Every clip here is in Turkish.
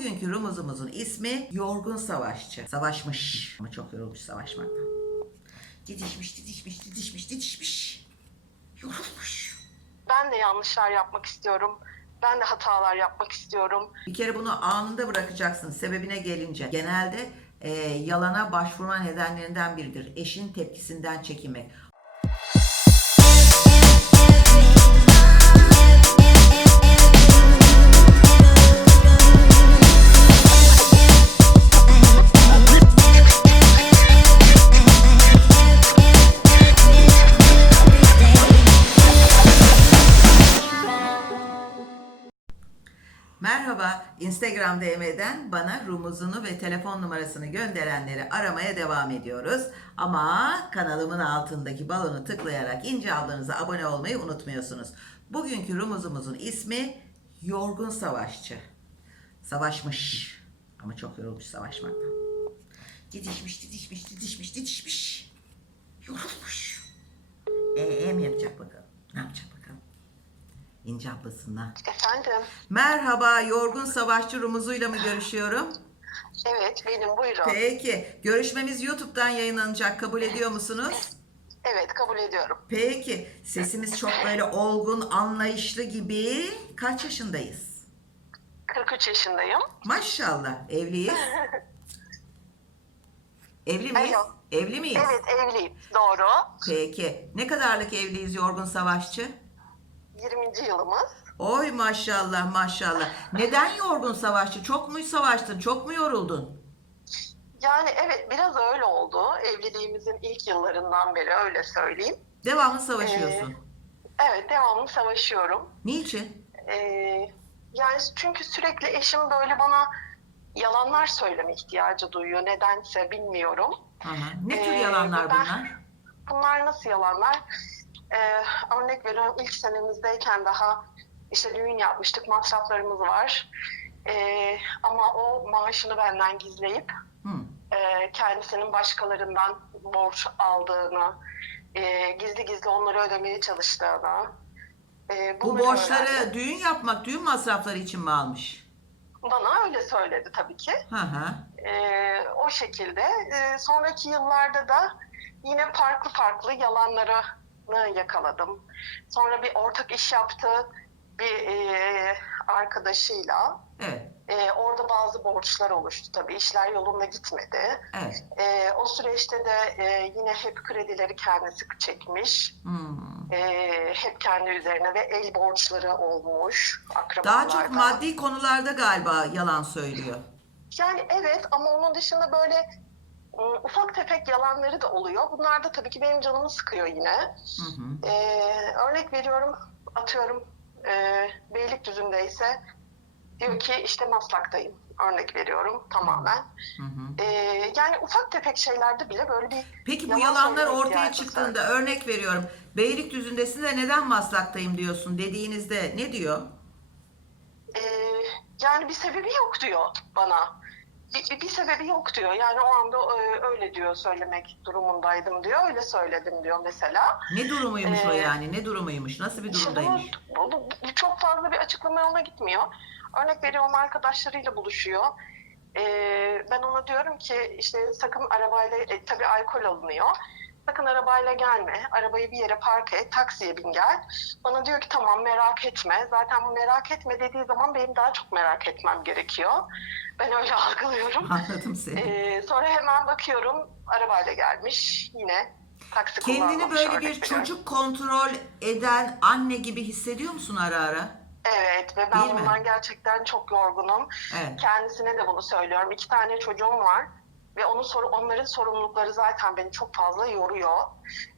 Bugünkü rumuzumuzun ismi Yorgun Savaşçı. Savaşmış ama çok yorulmuş savaşmaktan. Didişmiş, didişmiş, didişmiş, didişmiş. Yorulmuş. Ben de yanlışlar yapmak istiyorum. Ben de hatalar yapmak istiyorum. Bir kere bunu anında bırakacaksın sebebine gelince. Genelde e, yalana başvurma nedenlerinden biridir. Eşin tepkisinden çekinmek. Instagram DM'den bana rumuzunu ve telefon numarasını gönderenleri aramaya devam ediyoruz. Ama kanalımın altındaki balonu tıklayarak İnce ablanıza abone olmayı unutmuyorsunuz. Bugünkü rumuzumuzun ismi Yorgun Savaşçı. Savaşmış ama çok yorulmuş savaşmaktan. Didişmiş, didişmiş, didişmiş, didişmiş. Yorulmuş. Ee, mi yapacak bakalım? Ne yapacak bakalım? İnce ablasından. Efendim? Merhaba, Yorgun Savaşçı Rumuzuyla mı görüşüyorum? Evet benim buyurun. Peki, görüşmemiz YouTube'dan yayınlanacak. Kabul ediyor musunuz? Evet kabul ediyorum. Peki, sesimiz çok böyle olgun, anlayışlı gibi. Kaç yaşındayız? 43 yaşındayım. Maşallah, evliyiz. Evli miyiz? Alo. Evli miyiz? Evet evliyim. Doğru. Peki, ne kadarlık evliyiz Yorgun Savaşçı? 20. yılımız. Oy maşallah maşallah. Neden yorgun savaşçı? Çok mu savaştın? Çok mu yoruldun? Yani evet biraz öyle oldu. Evliliğimizin ilk yıllarından beri öyle söyleyeyim. Devamlı savaşıyorsun. Evet devamlı savaşıyorum. Niçin? Ee, yani çünkü sürekli eşim böyle bana yalanlar söyleme ihtiyacı duyuyor. Nedense bilmiyorum. Aha. Ne tür Ee, yalanlar ben- bunlar? Bunlar nasıl yalanlar? Ee, örnek veriyorum ilk senemizdeyken daha işte düğün yapmıştık, masraflarımız var. Ee, ama o maaşını benden gizleyip Hı. e, kendisinin başkalarından borç aldığını, e, gizli gizli onları ödemeye çalıştığını. e, Bu borçları öğrendim. düğün yapmak, düğün masrafları için mi almış? bana öyle söyledi tabii ki. Hı hı. Ee, o şekilde. Ee, sonraki yıllarda da yine farklı farklı yalanlarını yakaladım. Sonra bir ortak iş yaptı bir e, arkadaşıyla. Evet, Ee, orada bazı borçlar oluştu tabii. İşler yolunda gitmedi. evet. Ee, o süreçte de e, yine hep kredileri kendisi çekmiş. Hmm. Ee, hep kendi üzerine ve el borçları olmuş. Daha çok maddi konularda galiba yalan söylüyor. Yani evet ama onun dışında böyle ufak tefek yalanları da oluyor. Bunlar da tabii ki benim canımı sıkıyor yine. Hı hı. Ee, örnek veriyorum, atıyorum e, Beylikdüzü'ndeyse diyor ki işte Maslak'tayım. Örnek veriyorum tamamen. Hı hı. Ee, yani ufak tefek şeylerde bile böyle bir Peki bu Yalan yalanlar ortaya ihtiyacı çıktığında örnek veriyorum. Beylikdüzü'ndesin de neden Maslak'tayım diyorsun dediğinizde ne diyor? e, yani bir sebebi yok diyor bana. Bir, bir, bir sebebi yok diyor. Yani o anda e, öyle diyor söylemek durumundaydım diyor. Öyle söyledim diyor mesela. Ne durumuymuş o Ee, yani? Ne durumuymuş? Nasıl bir İşte durumdaymış? bu, bu- bu çok fazla bir açıklama yoluna gitmiyor. Örnek veriyorum arkadaşlarıyla buluşuyor. Ee, ben ona diyorum ki işte sakın arabayla, e, tabii alkol alınıyor. Sakın arabayla gelme, arabayı bir yere park et, taksiye bin gel. Bana diyor ki tamam merak etme. Zaten bu merak etme dediği zaman benim daha çok merak etmem gerekiyor. Ben öyle algılıyorum. Anladım seni. Ee, sonra hemen bakıyorum arabayla gelmiş yine taksi Kendini böyle bir çocuk kontrol eden anne gibi hissediyor musun ara ara? Evet ve ben Değil mi? bundan gerçekten çok yorgunum. Evet. Kendisine de bunu söylüyorum. İki tane çocuğum var ve onun soru, onların sorumlulukları zaten beni çok fazla yoruyor.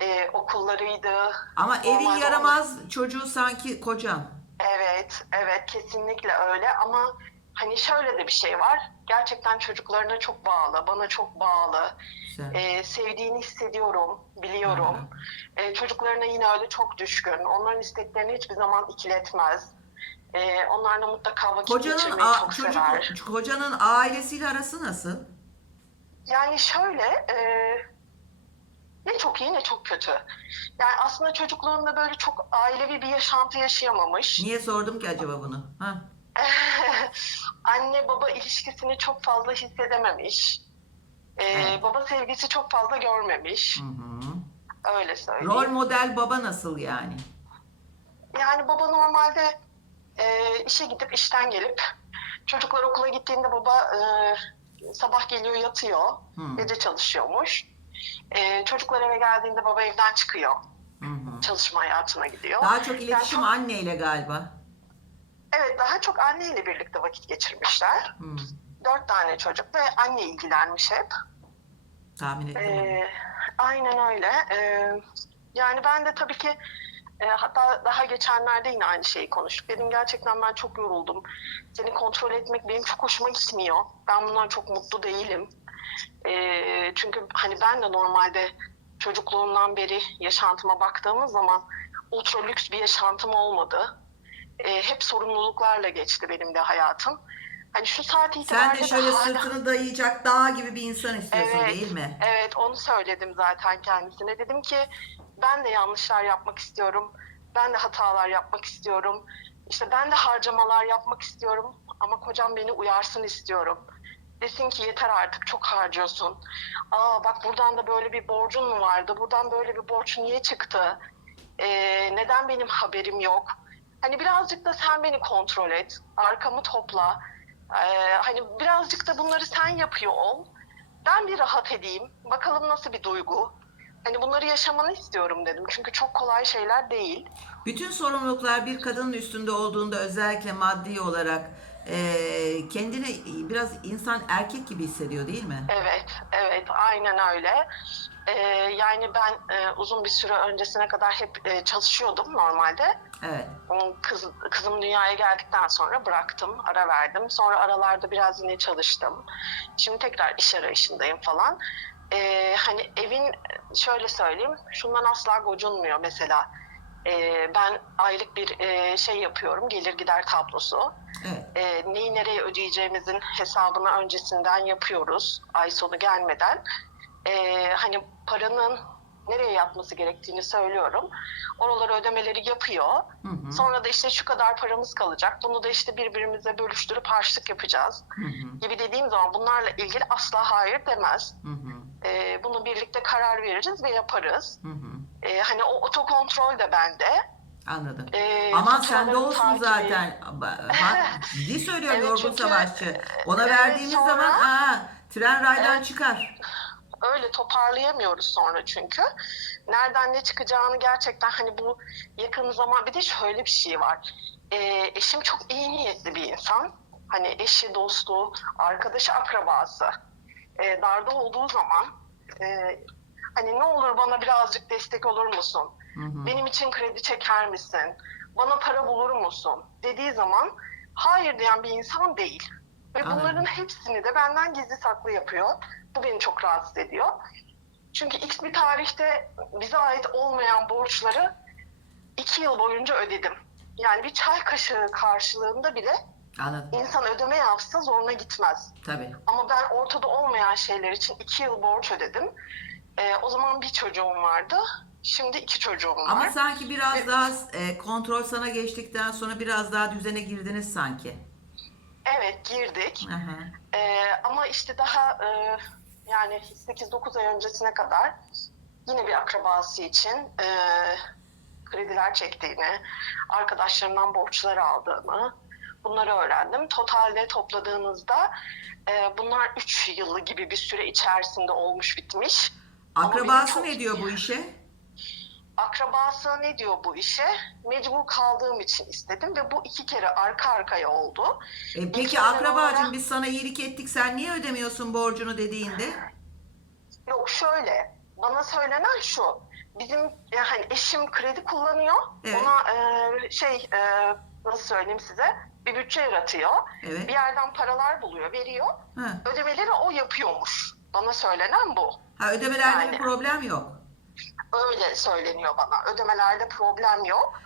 Ee, okullarıydı. Ama evin yaramaz çocuğu sanki kocan. Evet, evet kesinlikle öyle ama hani şöyle de bir şey var. Gerçekten çocuklarına çok bağlı, bana çok bağlı. Güzel. Ee, sevdiğini hissediyorum, biliyorum. Ee, çocuklarına yine öyle çok düşkün. Onların isteklerini hiçbir zaman ikiletmez. Ee, onlarla mutlaka vakit Kocanın geçirmeyi çok çocuk sever. kocanın ailesiyle arası nasıl? Yani şöyle, e, ne çok iyi ne çok kötü. Yani aslında çocukluğunda böyle çok ailevi bir yaşantı yaşayamamış. Niye sordum ki acaba bunu? Ha? anne baba ilişkisini çok fazla hissedememiş. Ee, Evet. Baba sevgisi çok fazla görmemiş. Hı hı. Öyle söyleyeyim. Rol model baba nasıl yani? Yani baba normalde e, işe gidip işten gelip çocuklar okula gittiğinde baba e, sabah geliyor yatıyor. Hı. Gece çalışıyormuş. E, çocuklar eve geldiğinde baba evden çıkıyor. Hı. Çalışma hayatına gidiyor. Daha çok iletişim çok- anneyle galiba. Evet daha çok anneyle birlikte vakit geçirmişler. Hı. Dört tane çocuk ve anne ilgilenmiş hep. Tahmin ettim. Ee, aynen öyle. Ee, yani ben de tabii ki e, hatta daha geçenlerde yine aynı şeyi konuştuk. Dedim gerçekten ben çok yoruldum. Seni kontrol etmek benim çok hoşuma gitmiyor. Ben bundan çok mutlu değilim. Ee, çünkü hani ben de normalde çocukluğumdan beri yaşantıma baktığımız zaman ultra lüks bir yaşantım olmadı. Ee, hep sorumluluklarla geçti benim de hayatım. Hani şu saat Sen itibariyle de şöyle hala- sırtını dayayacak dağ gibi bir insan istiyorsun Evet. değil mi? Evet onu söyledim zaten kendisine. Dedim ki ben de yanlışlar yapmak istiyorum. Ben de hatalar yapmak istiyorum. İşte ben de harcamalar yapmak istiyorum. Ama kocam beni uyarsın istiyorum. Desin ki yeter artık çok harcıyorsun. Aa bak buradan da böyle bir borcun mu vardı? Buradan böyle bir borç niye çıktı? Ee, neden benim haberim yok? Hani birazcık da sen beni kontrol et. Arkamı topla. Ee, hani birazcık da bunları sen yapıyor ol. Ben bir rahat edeyim. Bakalım nasıl bir duygu. Hani bunları yaşamanı istiyorum dedim. Çünkü çok kolay şeyler değil. Bütün sorumluluklar bir kadının üstünde olduğunda özellikle maddi olarak eee, kendini biraz insan erkek gibi hissediyor değil mi? Evet, evet, aynen öyle. Ee, yani ben e, uzun bir süre öncesine kadar hep e, çalışıyordum normalde. Evet. Kız, kızım dünyaya geldikten sonra bıraktım, ara verdim. Sonra aralarda biraz yine çalıştım. Şimdi tekrar iş arayışındayım falan. Ee, hani evin şöyle söyleyeyim, şundan asla gocunmuyor mesela. Ee, ben aylık bir e, şey yapıyorum, gelir gider tablosu. Evet. e, neyi nereye ödeyeceğimizin hesabını öncesinden yapıyoruz ay sonu gelmeden. E, hani paranın nereye yatması gerektiğini söylüyorum. Oraları ödemeleri yapıyor. Hı hı. Sonra da işte şu kadar paramız kalacak. Bunu da işte birbirimize bölüştürüp harçlık yapacağız Hı hı. gibi dediğim zaman bunlarla ilgili asla hayır demez. Hı hı. E, bunu birlikte karar veririz ve yaparız. Hı hı. E, hani o otokontrol de bende. Anladım. E, Aman sen de olsun takibi- zaten. Ba- Bak ciddi söylüyorum Evet, yorgun çünkü- savaşçı. Ona Evet, verdiğimiz sonra- zaman aa, tren raydan Evet. çıkar. öyle toparlayamıyoruz sonra çünkü. Nereden ne çıkacağını gerçekten hani bu yakın zaman bir de şöyle bir şey var. Ee, eşim çok iyi niyetli bir insan. Hani eşi, dostu, arkadaşı, akrabası. Ee, darda olduğu zaman e, hani ne olur bana birazcık destek olur musun? Hı hı. Benim için kredi çeker misin? Bana para bulur musun? Dediği zaman hayır diyen bir insan değil. Ve Anladım. bunların hepsini de benden gizli saklı yapıyor. Bu beni çok rahatsız ediyor. Çünkü x bir tarihte bize ait olmayan borçları iki yıl boyunca ödedim. Yani bir çay kaşığı karşılığında bile Anladım. insan ödeme yapsa zoruna gitmez. Tabii. Ama ben ortada olmayan şeyler için iki yıl borç ödedim. Ee, o zaman bir çocuğum vardı. Şimdi iki çocuğum var. Ama sanki biraz daha e, kontrol sana geçtikten sonra biraz daha düzene girdiniz sanki. Evet girdik. Ee, ama işte daha e, yani 8-9 ay öncesine kadar yine bir akrabası için e, krediler çektiğini, arkadaşlarından borçlar aldığını bunları öğrendim. Totalde topladığınızda e, bunlar 3 yılı gibi bir süre içerisinde olmuş bitmiş. Akrabası çok- ne diyor bu işe? Akrabası ne diyor bu işe? Mecbur kaldığım için istedim ve bu iki kere arka arkaya oldu. E, peki akrabacığım olarak- biz sana iyilik ettik sen niye ödemiyorsun borcunu dediğinde? Yok şöyle, bana söylenen şu. Bizim ya hani eşim kredi kullanıyor. Evet. Ona e, şey e, nasıl söyleyeyim size? Bir bütçe yaratıyor. Evet. Bir yerden paralar buluyor, veriyor. Ha, Ödemeleri o yapıyormuş. Bana söylenen bu. ha ödemelerde bir Yani. problem yok. Öyle söyleniyor bana. Ödemelerde problem yok.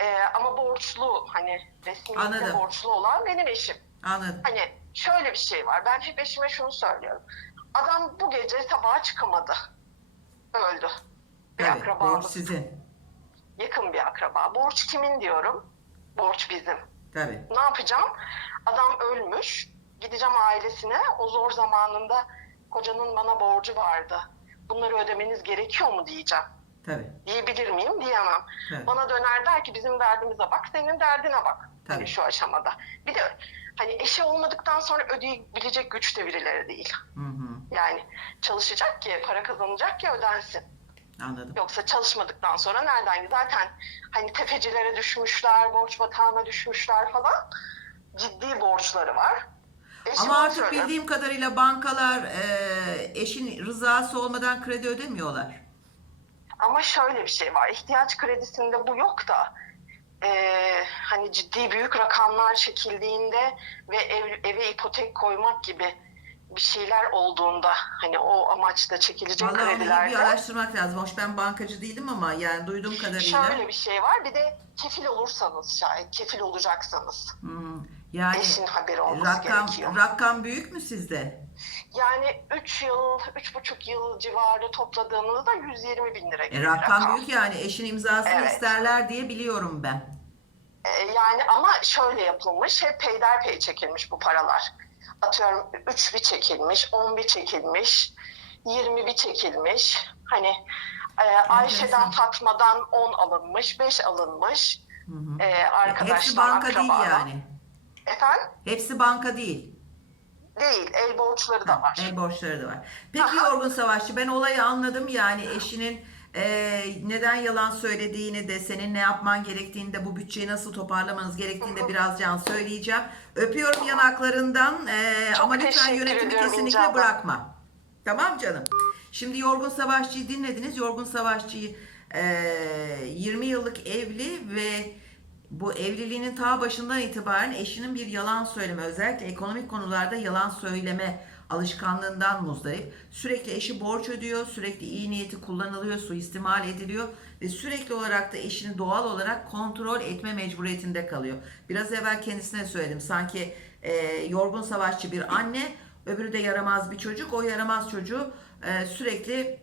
E, ama borçlu hani resmi borçlu olan benim eşim. Anladım. Hani şöyle bir şey var. Ben hep eşime şunu söylüyorum. Adam bu gece sabaha çıkamadı. Öldü. Bir Evet, borç akrabamız. sizin. Yakın bir akraba. Borç kimin diyorum? Borç bizim. Tabii. Ne yapacağım? Adam ölmüş. Gideceğim ailesine. O zor zamanında kocanın bana borcu vardı. Bunları ödemeniz gerekiyor mu diyeceğim. Tabii. Diyebilir miyim? Diyemem. Evet. Bana döner der ki bizim derdimize bak, senin derdine bak. Tabii. Hani şu aşamada. Bir de hani eşi olmadıktan sonra ödeyebilecek güçte birileri değil. Hı hı. Yani çalışacak ki, para kazanacak ki ödensin. Anladım. Yoksa çalışmadıktan sonra nereden? Zaten hani tefecilere düşmüşler, borç batağına düşmüşler falan. Ciddi borçları var. Eşim Ama artık söylüyor. bildiğim kadarıyla bankalar e, eşin rızası olmadan kredi ödemiyorlar. Ama şöyle bir şey var. İhtiyaç kredisinde bu yok da eee, hani ciddi büyük rakamlar çekildiğinde ve ev, eve ipotek koymak gibi bir şeyler olduğunda hani o amaçla çekilecek Vallahi iyi bir kredilerde araştırmak lazım. Hoş ben bankacı değilim ama yani duyduğum kadarıyla. şöyle bir şey var. Bir de kefil olursanız şayet kefil olacaksanız Hmm, yani eşin haberi olması rakam gerekiyor. rakam büyük mü sizde? Yani 3 yıl, üç buçuk yıl civarı topladığınızda 120 bin lira gibi E, bir rakam büyük yani eşin imzasını Evet. isterler diye biliyorum ben. Ee, yani ama şöyle yapılmış, hep peyderpey çekilmiş bu paralar. Atıyorum 3 bir çekilmiş, 10 bir çekilmiş, 20 bir çekilmiş. Hani e, Ayşe'den Fatma'dan 10 alınmış, 5 alınmış. Hı hı. E, arkadaşlar, Hepsi banka değil akrabalar. yani. Efendim? Hepsi banka değil. Değil, el borçları da var. El borçları da var. Peki Aha. Yorgun Savaşçı ben olayı anladım yani eşinin e, neden yalan söylediğini de senin ne yapman gerektiğini de bu bütçeyi nasıl toparlamanız gerektiğini de birazcan söyleyeceğim. Öpüyorum yanaklarından e, Çok ama lütfen yönetimi kesinlikle bırakma. Tamam canım. Şimdi Yorgun Savaşçı'yı dinlediniz. Yorgun Savaşçı'yı e, 20 yıllık evli ve bu evliliğinin ta başından itibaren eşinin bir yalan söyleme, özellikle ekonomik konularda yalan söyleme alışkanlığından muzdarip. Sürekli eşi borç ödüyor, sürekli iyi niyeti kullanılıyor, suistimal ediliyor ve sürekli olarak da eşini doğal olarak kontrol etme mecburiyetinde kalıyor. Biraz evvel kendisine söyledim. Sanki e, yorgun savaşçı bir anne, öbürü de yaramaz bir çocuk. O yaramaz çocuğu e, sürekli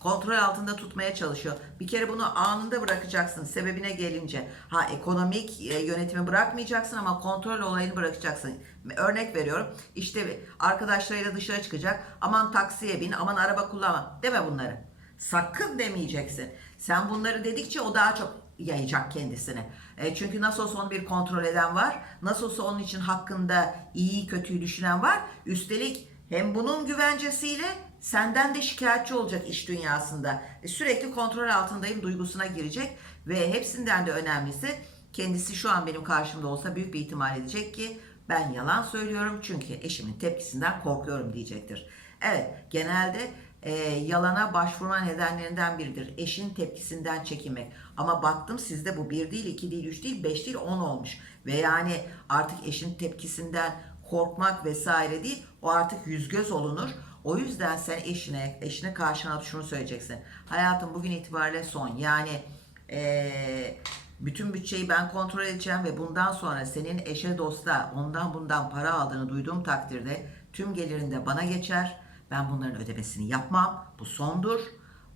kontrol altında tutmaya çalışıyor. Bir kere bunu anında bırakacaksın sebebine gelince. Ha ekonomik e, yönetimi bırakmayacaksın ama kontrol olayını bırakacaksın. Örnek veriyorum işte arkadaşlarıyla dışarı çıkacak. Aman taksiye bin, aman araba kullanma. Deme bunları. Sakın demeyeceksin. Sen bunları dedikçe o daha çok yayacak kendisine. E, çünkü nasıl olsa onu bir kontrol eden var. Nasıl olsa onun için hakkında iyi kötüyü düşünen var. Üstelik hem bunun güvencesiyle senden de şikayetçi olacak iş dünyasında. E, sürekli kontrol altındayım duygusuna girecek ve hepsinden de önemlisi kendisi şu an benim karşımda olsa büyük bir ihtimal edecek ki ben yalan söylüyorum çünkü eşimin tepkisinden korkuyorum diyecektir. Evet genelde e, yalana başvurma nedenlerinden biridir. Eşin tepkisinden çekinmek. Ama baktım sizde bu bir değil, iki değil, üç değil, beş değil, on olmuş. Ve yani artık eşin tepkisinden korkmak vesaire değil, o artık yüz göz olunur. O yüzden sen eşine, eşine karşına alıp şunu söyleyeceksin. Hayatım bugün itibariyle son. Yani eee, bütün bütçeyi ben kontrol edeceğim ve bundan sonra senin eşe dosta ondan bundan para aldığını duyduğum takdirde tüm gelirin de bana geçer. Ben bunların ödemesini yapmam. Bu sondur.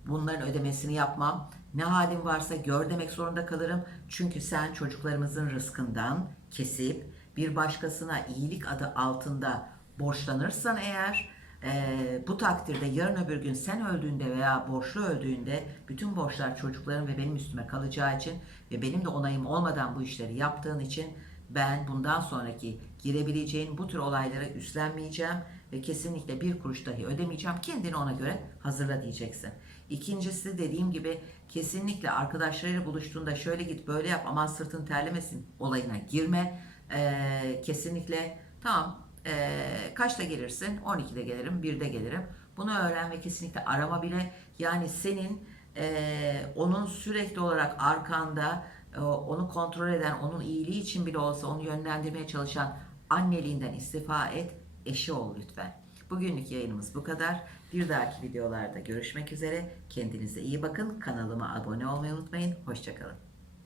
Bunların ödemesini yapmam. Ne halim varsa gör demek zorunda kalırım. Çünkü sen çocuklarımızın rızkından kesip bir başkasına iyilik adı altında borçlanırsan eğer ee, bu takdirde yarın öbür gün sen öldüğünde veya borçlu öldüğünde bütün borçlar çocukların ve benim üstüme kalacağı için ve benim de onayım olmadan bu işleri yaptığın için ben bundan sonraki girebileceğin bu tür olaylara üstlenmeyeceğim ve kesinlikle bir kuruş dahi ödemeyeceğim. Kendini ona göre hazırla diyeceksin. İkincisi dediğim gibi kesinlikle arkadaşlarıyla buluştuğunda şöyle git böyle yap aman sırtın terlemesin olayına girme. Kesinlikle tamam ee, kaçta gelirsin? 12'de gelirim, 1'de gelirim. Bunu öğren ve kesinlikle arama bile. Yani senin ee, onun sürekli olarak arkanda e, onu kontrol eden, onun iyiliği için bile olsa onu yönlendirmeye çalışan anneliğinden istifa et, eşi ol lütfen. Bugünlük yayınımız bu kadar. Bir dahaki videolarda görüşmek üzere. Kendinize iyi bakın. Kanalıma abone olmayı unutmayın. Hoşçakalın.